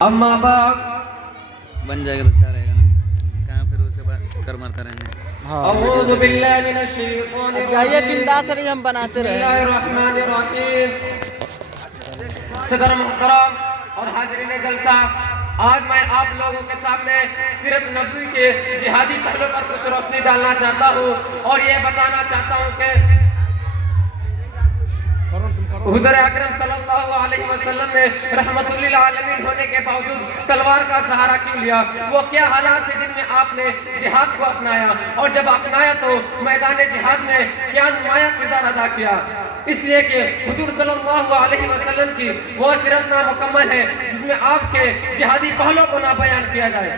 اما بعد بن جائے گا تو اچھا رہے گا نا. کہاں پھر اس کے بعد چکر مارتا رہنے. اعوذ باللہ من الشیطان یہ بنداس نہیں ہم بناتے بسم رہے. اللہ الرحمن الرحیم. صدر محترم اور حاضرین جلسہ، آج میں آپ لوگوں کے سامنے سیرت نبوی کے جہادی پہلو پر کچھ روشنی ڈالنا چاہتا ہوں اور یہ بتانا چاہتا ہوں کہ حضور اکرم صلی اللہ علیہ وسلم نے رحمت للعالمین ہونے کے باوجود تلوار کا سہارا کیوں لیا. وہ کیا حالات تھے جن میں آپ نے جہاد کو اپنایا، اور جب اپنایا تو میدان جہاد میں کیا نمایاں کردار ادا کیا. اس لیے کہ حضور صلی اللہ علیہ وسلم کی وہ سیرت نامکمل ہے جس میں آپ کے جہادی پہلو کو نہ بیان کیا جائے.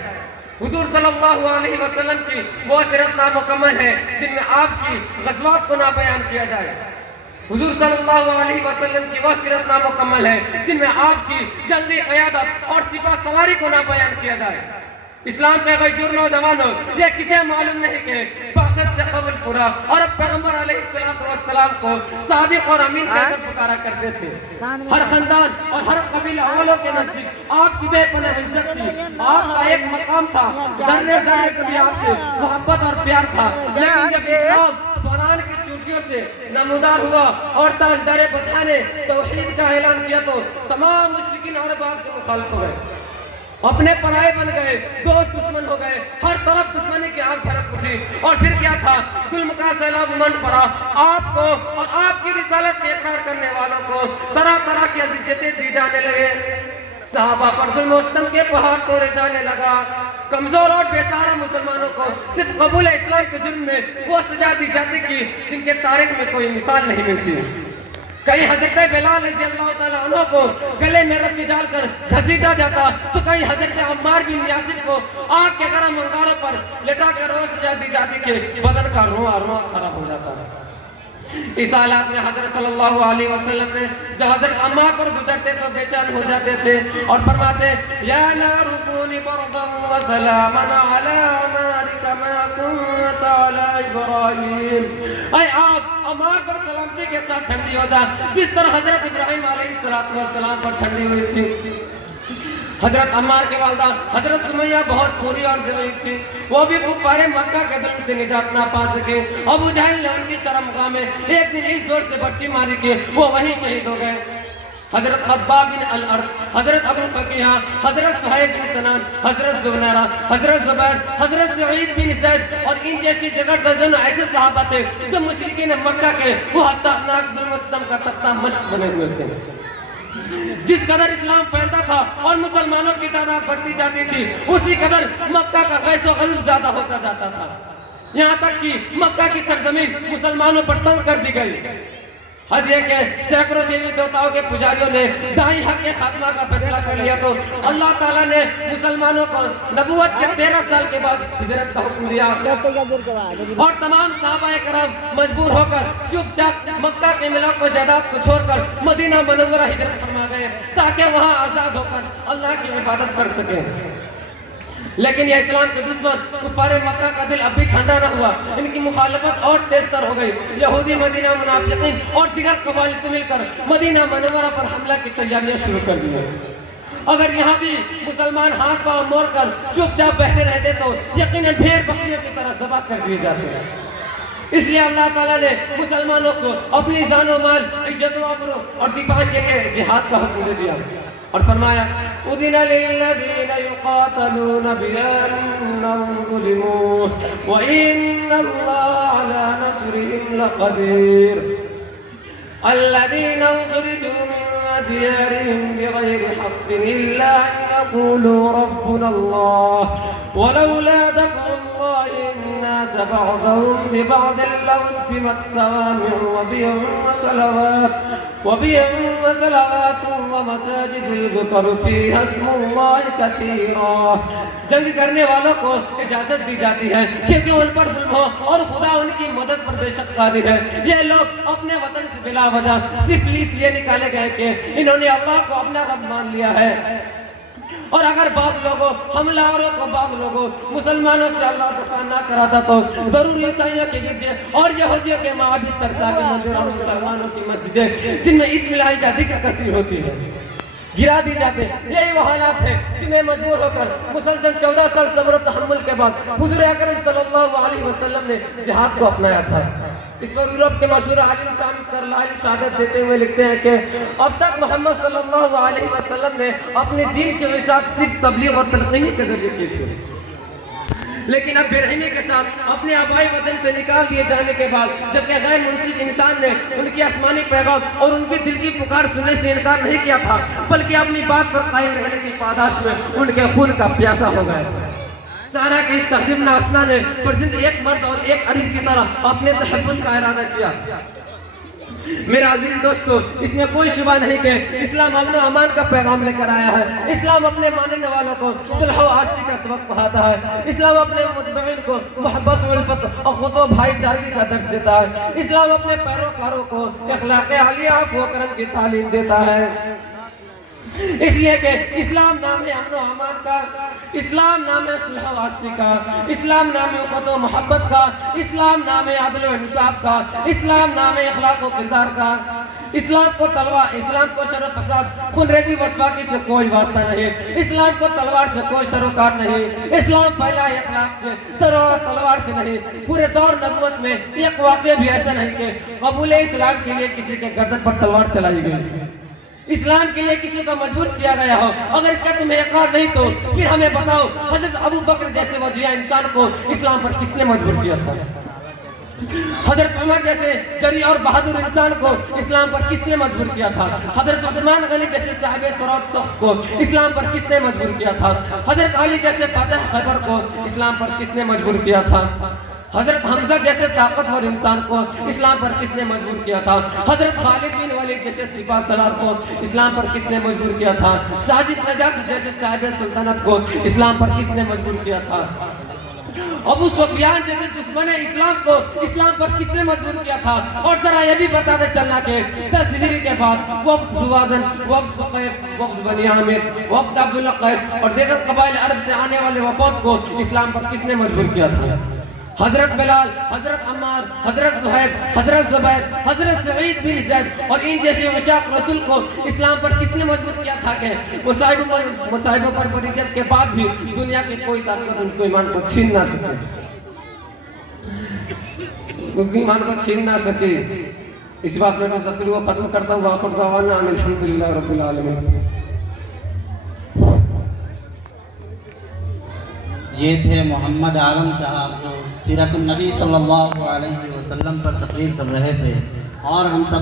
حضور صلی اللہ علیہ وسلم کی وہ سیرت نامکمل ہے جن میں آپ کی غزوات کو نہ بیان کیا جائے. حضور صلی اللہ علیہ وسلم کی وہ سیرت نامکمل ہے جن میں آپ کی جنگی قیادت اور سپہ سالاری کو نہ بیان کیا جائے. اسلام کے غیور نوجوانوں، یہ کسے معلوم نہیں کہ بعثت سے قبل پورا عرب پیغمبر علیہ السلام کو صادق اور امین کہہ کر پکارا کرتے تھے. ہر خاندان اور ہر قبیلہ والوں کے نزدیک آپ کی بے پناہ عزت تھی. آپ کا ایک مقام تھا، ذرے ذرے کبھی آپ سے محبت اور پیار تھا. لیکن جب اسلام قرآن کی چوٹیوں سے نمودار ہوا اور تاجدار بدھا نے توحید کا اعلان کیا تو تمام مشرکین عرب آپ کے مخالف ہو گئے، اپنے پرائے بن گئے، دوست دشمن ہو گئے. ہر طرف دشمنی کی آگ بھڑک اٹھی. اور پھر کیا تھا؟ ظلم کا سیلاب امنڈ پڑا. آپ کو اور آپ کی رسالت کے اقرار کرنے والوں کو طرح طرح کی اذیتیں دی جانے لگے. صحابہ پر ظلم و ستم کے پہاڑ توڑے جانے لگا. کمزور اور بے سہارا مسلمانوں کو صرف قبول اسلام کے جرم میں وہ سزا دی جاتی کی جن کے تاریخ میں کوئی مثال نہیں ملتی. کہیں حضرت بلال رضی اللہ تعالیٰ عنہ کو گلے میں رسی ڈال کر گھسیٹا جاتا تو کہیں حضرت عمار بن یاسر کو آگ کے گرم انگاروں پر لٹا کر وہ سزا دی جاتی کہ بدن کا رواں رواں خراب ہو جاتا. اس حالات میں حضرت صلی اللہ علیہ وسلم نے جب حضرت عمار پر گزرتے تو بے چین ہو جاتے تھے اور فرماتے یا نار کونی بردا وسلاما علی عمار کما کنت علی ابراہیم. اے آگ عمار پر سلامتی کے ساتھ ٹھنڈی ہو جا جس طرح حضرت ابراہیم علیہ السلام پر ٹھنڈی ہوئی تھی. حضرت عمار کے والدہ حضرت سمیہ بہت بری اور ضعیف تھی. وہ بھی کفار مکہ کے ظلم سے نجات نہ پا سکے. ابو جہل نے ان کی شرمگاہ میں ایک دن اس زور سے بچی ماری کہ وہ وہیں شہید ہو گئے. حضرت خباب بن الارت، حضرت ابو فقیہ، حضرت صہیب بن سنان، حضرت زبیرہ، حضرت زبیر، حضرت سعید بن زید اور ان جیسی جگر درجنوں ایسے صحابہ تھے جو مشرکین مکہ کے وہ ہستناک ظلم و ستم کا تختہ مشق بنے ہوئے تھے. جس قدر اسلام پھیلتا تھا اور مسلمانوں کی تعداد بڑھتی جاتی تھی اسی قدر مکہ کا غیظ و غضب زیادہ ہوتا جاتا تھا. یہاں تک کہ مکہ کی سرزمین مسلمانوں پر تنگ کر دی گئی. حج یہ کہ سینکڑوں دیوی دیوتاؤں کے پجاریوں نے دائی حق کے خاتمہ کا فیصلہ کر لیا تو اللہ تعالیٰ نے مسلمانوں کو نبوت کے 13 سال کے بعد ہجرت کا حکم دیا اور تمام صحابہ کرام مجبور ہو کر چپ چاپ مکہ کے ملک و جائیداد کو چھوڑ کر مدینہ منورہ ہجرت فرما گئے تاکہ وہاں آزاد ہو کر اللہ کی عبادت کر سکیں. لیکن یہ اسلام کے دشمن کفار مکہ کا دل اب بھی ٹھنڈا نہ ہوا. ان کی مخالفت اور تیز تر ہو گئی. یہودی مدینہ منافقین اور دیگر قبائل سے مل کر مدینہ منورہ پر حملہ کی تیاریاں شروع کر دی. اگر یہاں بھی مسلمان ہاتھ پاؤں موڑ کر چپ چاپ بیٹھے رہتے تو یقیناً بھیڑ بکریوں کی طرح ذبح کر دیے جاتے. اس لیے اللہ تعالیٰ نے مسلمانوں کو اپنی جان و مال، عزت و آبرو اور دفاع کے لیے جہاد کا حکم دے دیا اور فرمایا اذن للذین یقاتلون بأنهم ظلموا وإن اللہ علی نصرهم لقدیر. الذین اخرجوا من ديارهم بغير حق إلا أن يقولوا ربنا الله ولولا دفع الله الناس بعضهم ببعض لهدمت صوامع وبيع وصلوات ومساجد يذكر فيها اسم الله كثيرا. جنگ کرنے والوں کو اجازت دی جاتی ہے کیونکہ ان پر ظلم ہو اور خدا ان کی مدد پر بے شک قادر ہے. یہ لوگ اپنے وطن سے بلا وجہ صرف اس لیے نکالے گئے کہ انہوں نے اللہ کو اپنا رب مان لیا ہے. اور اگر بعض لوگوں حملہ آوروں کو بعض لوگوں مسلمانوں سے اللہ دفاع نہ کراتا تو ضرور عیسائیوں کے گرجے اور یہودیوں کے معابد ترسا کے مندر اور مسلمانوں کی مسجدیں جن میں اسم الہی کا ذکر کثیر ہوتی ہے گرا دی جاتے. یہی وہ حالات ہیں جنہیں مجبور ہو کر مسلسل 14 سال صبر و تحمل کے بعد حضور اکرم صلی اللہ علیہ وسلم نے جہاد کو اپنایا تھا. اس پر یورپ کے مشہور عالم ٹامس کرلائل شہادت دیتے ہوئے لکھتے ہیں کہ اب تک محمد صلی اللہ علیہ وسلم نے اپنے دین کی اشاعت صرف تبلیغ اور تلقینی کے ذریعے کی تھی، لیکن اب بے رحمی کے ساتھ اپنے آبائی وطن سے نکال دیے جانے کے بعد جبکہ غیر منصف انسان نے ان کی آسمانی پیغام اور ان کی دل کی پکار سننے سے انکار نہیں کیا تھا، بلکہ اپنی بات پر قائم رہنے کی پاداش میں ان کے خون کا پیاسا ہو گیا تھا. سارا کے اس تہذیب ناسنا نے فرزند ایک مرد اور ایک عرب کی طرح اپنے تحفظ کا ارادہ کیا. میرا عزیز دوستو، اس میں کوئی شبہ نہیں کہ اسلام امن و امان کا پیغام لے کر آیا ہے. اسلام اپنے ماننے والوں کو صلح و آشتی کا سبق پڑھاتا ہے. اسلام اپنے متبعین کو محبت و الفت اخوت و بھائی چارگی کا درس دیتا ہے. اسلام اپنے پیروکاروں کو اخلاق عالیہ عفو و کرم کی تعلیم دیتا ہے. اس لیے کہ اسلام نام ہے امن و امان کا، اسلام نام ہے صلح و آشتی کا، اسلام نام ہے اخوت و محبت کا، اسلام نام ہے عدل و انصاف کا، اسلام نام ہے اخلاق و کردار کا. اسلام کو شر و فساد خون ریزی وسواکی سے کوئی واسطہ نہیں. اسلام کو تلوار سے کوئی سروکار نہیں. اسلام پھیلائے اخلاق سے تلوار سے نہیں. پورے دور نبوت میں ایک واقعہ بھی ایسا نہیں کہ قبول اسلام کے لیے کسی کے گردن پر تلوار چلائی گئی، اسلام کے لیے کسی کو مجبور کیا گیا ہو. اگر اس کا تمہیں اقرار نہیں تو پھر ہمیں بتاؤ حضرت ابو بکر جیسے وجیہ انسان کو اسلام پر کس نے مجبور کیا تھا؟ حضرت عمر جیسے جری اور بہادر انسان کو اسلام پر کس نے مجبور کیا تھا؟ حضرت عثمان غنی جیسے صاحب ثروت شخص کو اسلام پر کس نے مجبور کیا تھا؟ حضرت علی جیسے فاتح خیبر کو اسلام پر کس نے مجبور کیا تھا؟ حضرت حمزہ جیسے طاقتور انسان کو اسلام پر کس نے مجبور کیا تھا؟ حضرت خالد بن ولید جیسے سپاہ سالار کو اسلام پر کس نے مجبور کیا تھا؟ ساجد نجاش جیسے صاحب سلطنت کو اسلام پر کس نے مجبور کیا تھا؟ ابو سفیان جیسے دشمن اسلام کو اسلام پر کس نے مجبور کیا تھا؟ اور ذرا یہ بھی بتاتے چلنا کہ 10 ہجری کے بعد وفد زوازن، وفد ثقیف، وفد بنی عامر، وفد عبداللہ قیس اور دیگر قبائل عرب سے آنے والے وفود کو اسلام پر کس نے مجبور کیا تھا؟ حضرت بلال، حضرت عمار، حضرت صہیب، حضرت زبیر، حضرت سعید بن زید اور ان جیسے مشاق رسول کو اسلام پر کس نے مجبور کیا تھا کہ مصائبوں پر بریجت کے بعد بھی دنیا کی کوئی طاقت ان کو ایمان کو چھین نہ سکے، ایمان کو چھین نہ سکے. اس بات میں تقریر کو ختم کرتا ہوں. وآخر دعوانا ان الحمدللہ رب العالمین. یہ تھے محمد عالم صاحب جو سیرت النبی صلی اللہ علیہ وسلم پر تقریر کر رہے تھے، اور ہم سب